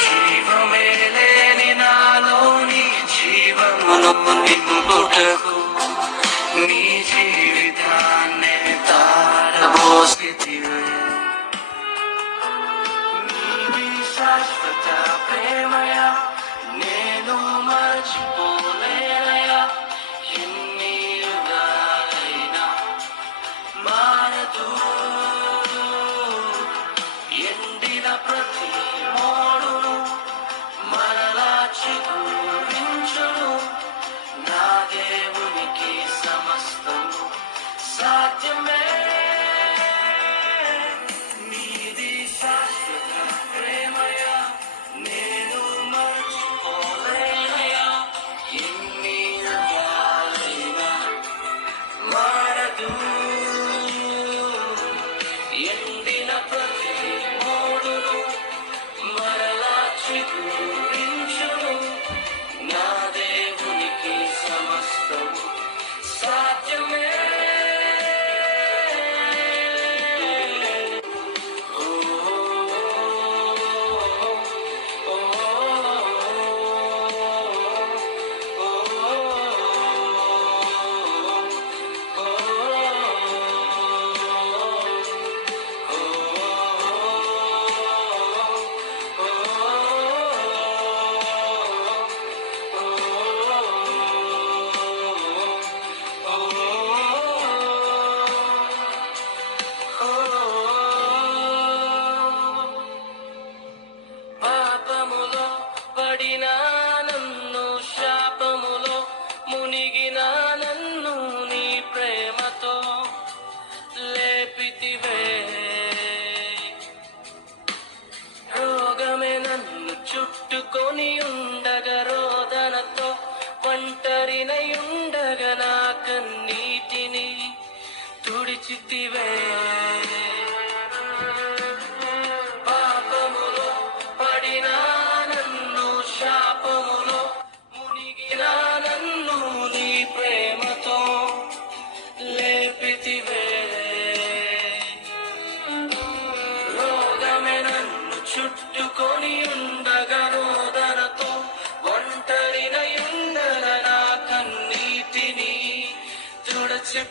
జీవమే లేని నాలోని జీవమును నింపుటకు నీ జీవితాన్నే తారబోసి you.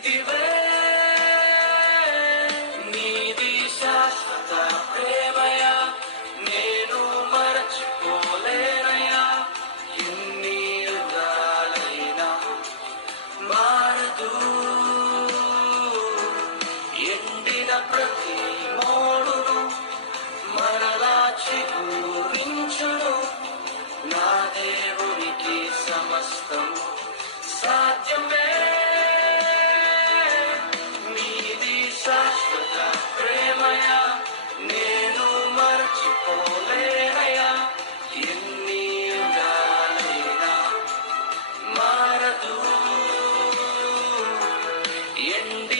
give it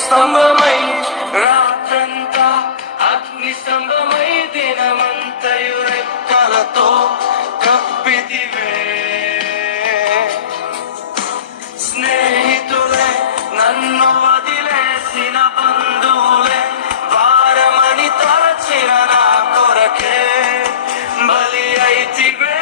స్తంభమై రాత్రంతా అగ్ని స్తంభమై దినమంతయు రెక్కలతో కప్పిదివే స్నేహితులే నన్ను వదిలేసిన బంధువులే వారమని తలచిన నా కొరకే బలి అయితివే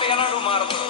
pegar o mármore.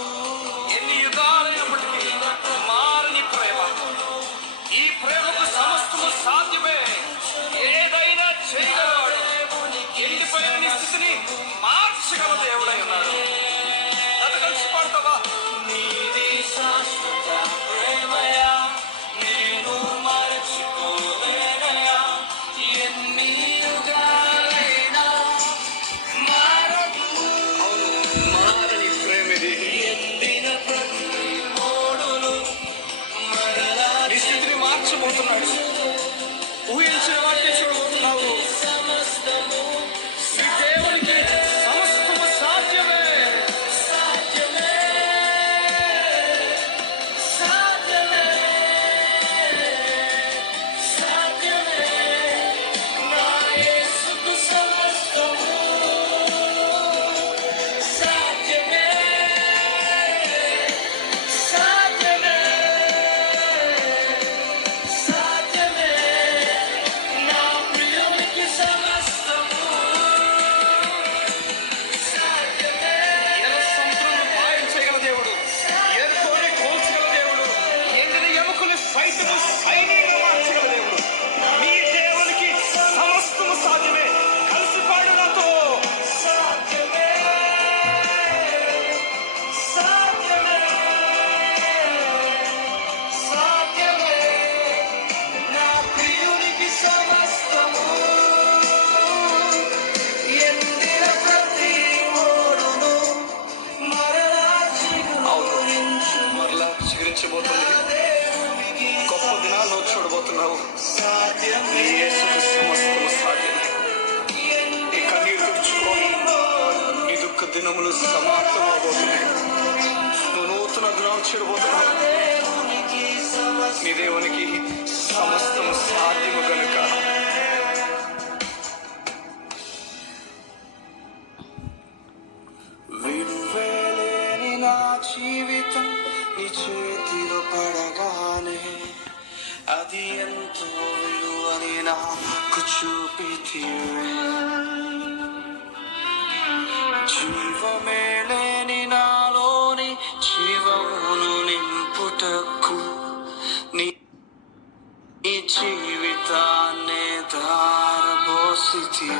దినములు సమాప్తమవుతున్నాయి నూతన దినాలు చెడిపోతున్నాయి మీ దేవునికి సమస్తం సాధ్యము కనుక జీవితం నీ చేతిలో పడగానే అది ఎంతో విలువని నాకు చూపితే జీవమేళేని నాలోని జీవమును నింపుటకు నీ జీవితాన్నే దారబోసితివే